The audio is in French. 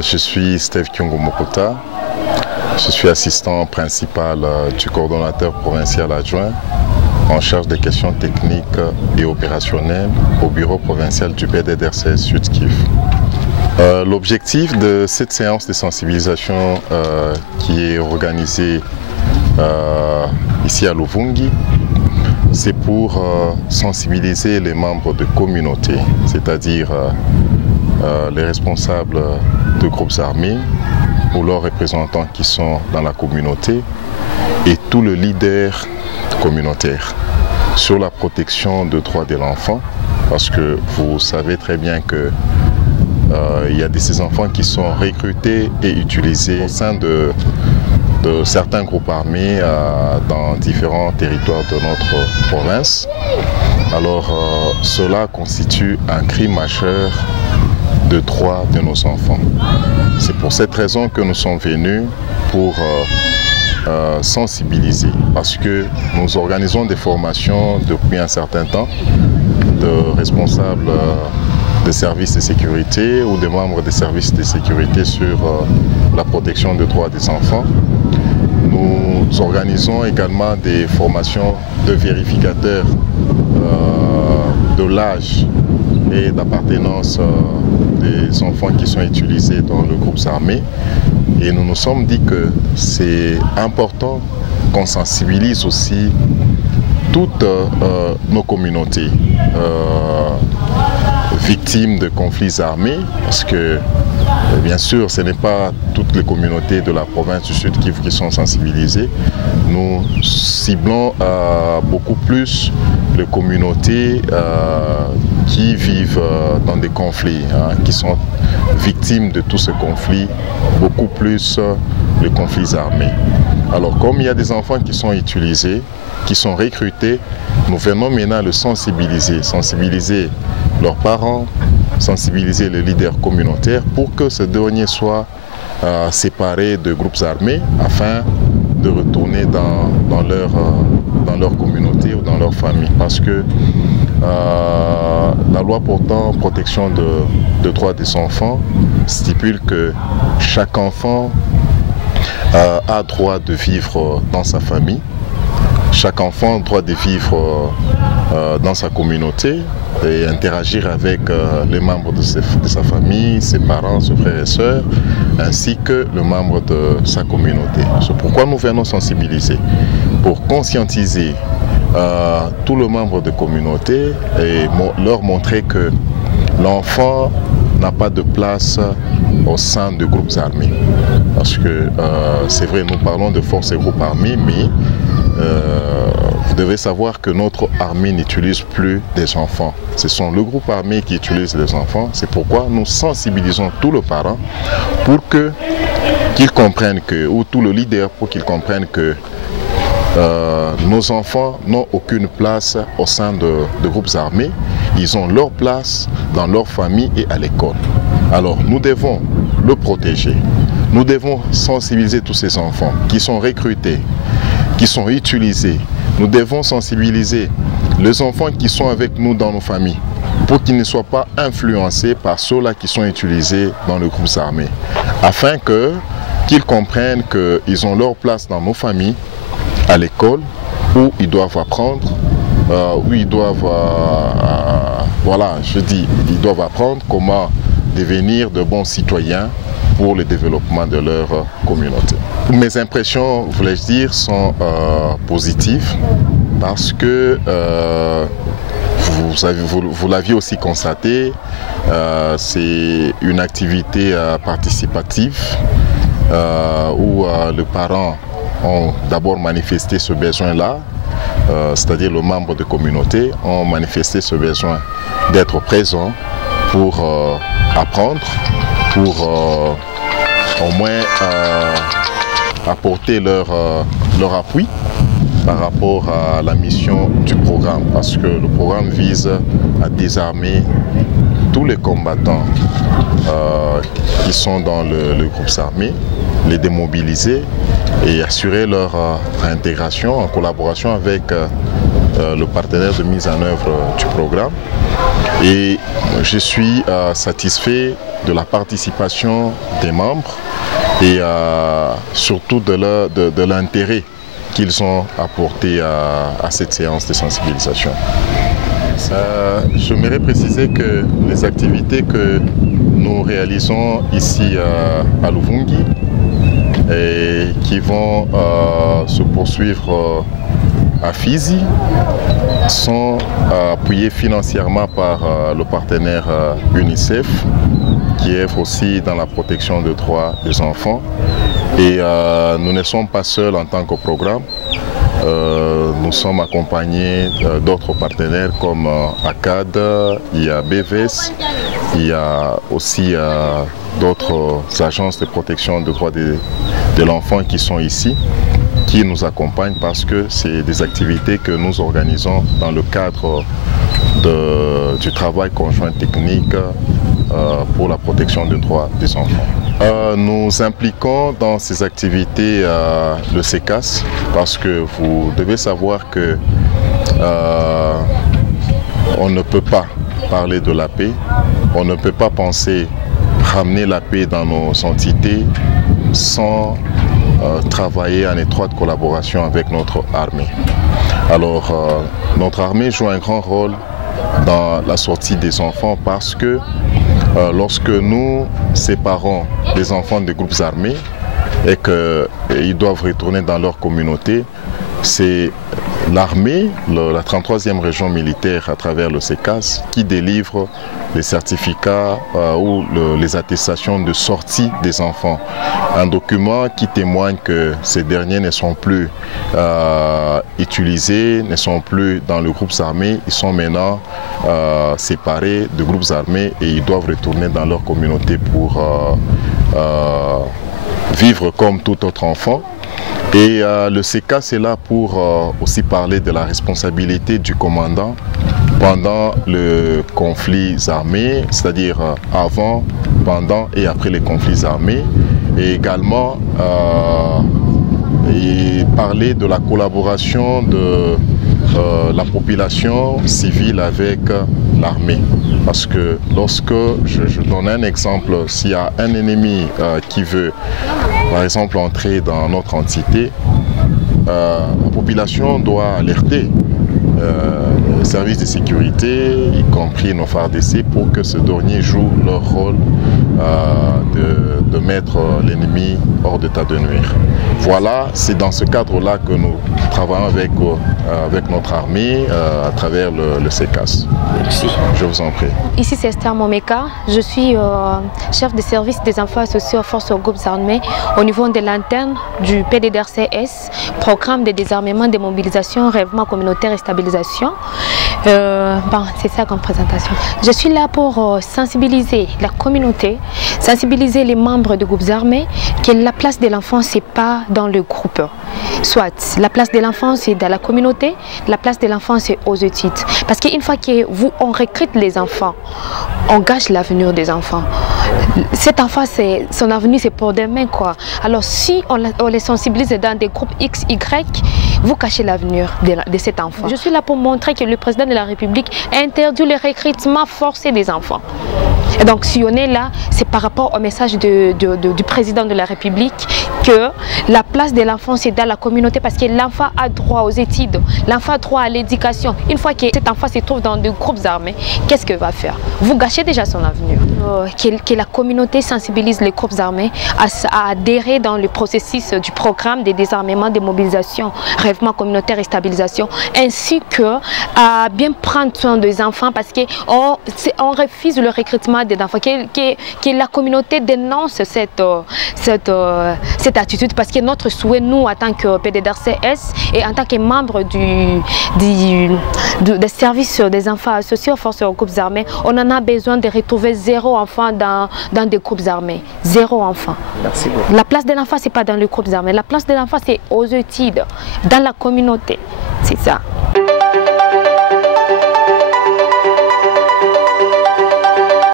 Je suis Steve Kyungo Mokota. Je suis assistant principal du coordonnateur provincial adjoint en charge des questions techniques et opérationnelles au bureau provincial du PDDRCS Sud-Kivu. L'objectif de cette séance de sensibilisation qui est organisée ici à Luvungi, c'est pour sensibiliser les membres de communautés, c'est-à-dire les responsables de groupes armés ou leurs représentants qui sont dans la communauté et tous les leaders communautaires sur la protection des droits de l'enfant, parce que vous savez très bien que il y a de ces enfants qui sont recrutés et utilisés au sein de certains groupes armés dans différents territoires de notre province. Alors cela constitue un crime majeur de droits de nos enfants. C'est pour cette raison que nous sommes venus pour sensibiliser, parce que nous organisons des formations depuis un certain temps de responsables des services de sécurité ou des membres des services de sécurité sur la protection des droits des enfants. Nous organisons également des formations de vérificateurs de l'âge et d'appartenance des enfants qui sont utilisés dans le groupe armé. Et nous nous sommes dit que c'est important qu'on sensibilise aussi toutes nos communautés victimes de conflits armés, parce que bien sûr ce n'est pas toutes les communautés de la province du Sud-Kivu qui sont sensibilisées. Nous ciblons beaucoup plus les communautés qui vivent dans des conflits, qui sont victimes de tous ces conflits, beaucoup plus les conflits armés. Alors comme il y a des enfants qui sont utilisés, qui sont recrutés, nous venons maintenant le sensibiliser leurs parents, sensibiliser les leaders communautaires pour que ces derniers soient séparés de groupes armés afin de retourner dans leur communauté ou dans leur famille. Parce que la loi portant protection de droits des enfants stipule que chaque enfant a droit de vivre dans sa famille. Chaque enfant a droit de vivre dans sa communauté et interagir avec les membres de sa famille, ses parents, ses frères et sœurs, ainsi que le membre de sa communauté. C'est pourquoi nous venons sensibiliser, pour conscientiser tous les membres de communauté et leur montrer que l'enfant n'a pas de place au sein de groupes armés. Parce que c'est vrai, nous parlons de forces et groupes armés, mais vous devez savoir que notre armée n'utilise plus des enfants. Ce sont le groupe armé qui utilise les enfants. C'est pourquoi nous sensibilisons tous les parents pour qu'ils comprennent que, ou tous les leaders pour qu'ils comprennent que nos enfants n'ont aucune place au sein de groupes armés. Ils ont leur place dans leur famille et à l'école. Alors nous devons le protéger. Nous devons sensibiliser tous ces enfants qui sont recrutés, qui sont utilisés. Nous devons sensibiliser les enfants qui sont avec nous dans nos familles pour qu'ils ne soient pas influencés par ceux-là qui sont utilisés dans les groupes armés, afin qu'ils comprennent qu'ils ont leur place dans nos familles, à l'école, où ils doivent apprendre, où ils doivent, ils doivent apprendre comment devenir de bons citoyens pour le développement de leur communauté. Mes impressions, voulais-je dire, sont positives parce que vous l'aviez aussi constaté, c'est une activité participative où les parents ont d'abord manifesté ce besoin-là, c'est-à-dire les membres de communauté ont manifesté ce besoin d'être présents pour apprendre, pour au moins apporter leur appui par rapport à la mission du programme, parce que le programme vise à désarmer tous les combattants qui sont dans le groupe armé, les démobiliser et assurer leur réintégration en collaboration avec le partenaire de mise en œuvre du programme. Et je suis satisfait de la participation des membres et surtout de l'intérêt qu'ils ont apporté à cette séance de sensibilisation. J'aimerais préciser que les activités que nous réalisons ici à Luvungi et qui vont se poursuivre à Fizi sont appuyées financièrement par le partenaire UNICEF qui œuvre aussi dans la protection des droits des enfants. Et nous ne sommes pas seuls en tant que programme. Nous sommes accompagnés d'autres partenaires comme ACAD, il y a BVS, il y a aussi d'autres agences de protection des droits de l'enfant qui sont ici, qui nous accompagnent parce que c'est des activités que nous organisons dans le cadre du travail conjoint technique pour la protection des droits des enfants. Nous impliquons dans ces activités le CECAS parce que vous devez savoir que on ne peut pas parler de la paix, on ne peut pas penser ramener la paix dans nos entités sans travailler en étroite collaboration avec notre armée. Alors notre armée joue un grand rôle dans la sortie des enfants parce que lorsque nous séparons les enfants des groupes armés et qu'ils doivent retourner dans leur communauté, c'est l'armée, la 33e région militaire à travers le CECAS qui délivre les certificats ou les attestations de sortie des enfants. Un document qui témoigne que ces derniers ne sont plus utilisés, ne sont plus dans les groupes armés, ils sont maintenant séparés de groupes armés et ils doivent retourner dans leur communauté pour vivre comme tout autre enfant. Et le CECAS est là pour aussi parler de la responsabilité du commandant pendant le conflit armé, c'est-à-dire avant, pendant et après les conflits armés. Et également parler de la collaboration de la population civile avec l'armée. Parce que lorsque, je donne un exemple, s'il y a un ennemi qui veut par exemple entrer dans notre entité, la population doit alerter les services de sécurité, y compris nos FARDC, pour que ce dernier joue leur rôle de mettre l'ennemi hors d'état de nuire. Voilà, c'est dans ce cadre-là que nous travaillons avec notre armée à travers le CECAS. Merci. Je vous en prie. Ici c'est Esther Momeka, je suis chef de service des enfants associés aux forces aux groupes armés au niveau de l'antenne du PDDRCS, programme de désarmement, démobilisation, rêvement communautaire et stabilisation. C'est ça comme présentation. Je suis là pour sensibiliser la communauté, sensibiliser les membres de groupes armés que la place de l'enfant c'est pas dans le groupe. Soit la place de l'enfant c'est dans la communauté, la place de l'enfant c'est aux études. Parce qu'une fois qu'on recrute les enfants, on gâche l'avenir des enfants. Cet enfant, son avenir c'est pour demain quoi. Alors si on les sensibilise dans des groupes X, Y, vous cachez l'avenir de cet enfant. Je suis là pour montrer que le président de la République a interdit le recrutement forcé des enfants. Et donc si on est là, c'est par rapport au message du président de la République que la place de l'enfant c'est dans la communauté parce que l'enfant a droit aux études, l'enfant a droit à l'éducation. Une fois que cet enfant se trouve dans des groupes armés, qu'est-ce qu'il va faire? Vous gâchez déjà son avenir. Que la communauté sensibilise les groupes armés à adhérer dans le processus du programme de désarmement, démobilisation, rêvement communautaire et stabilisation, ainsi que à bien prendre soin des enfants parce qu'on refuse le recrutement des enfants, que la communauté dénonce cette attitude parce que notre souhait, nous, en tant que PDDRCS et en tant que membre des services des enfants associés aux forces aux groupes armés, on en a besoin de retrouver 0 enfant dans des groupes armés. 0 enfant. Merci beaucoup. La place de l'enfant, ce n'est pas dans les groupes armés. La place de l'enfant, c'est aux études, dans la communauté. C'est ça.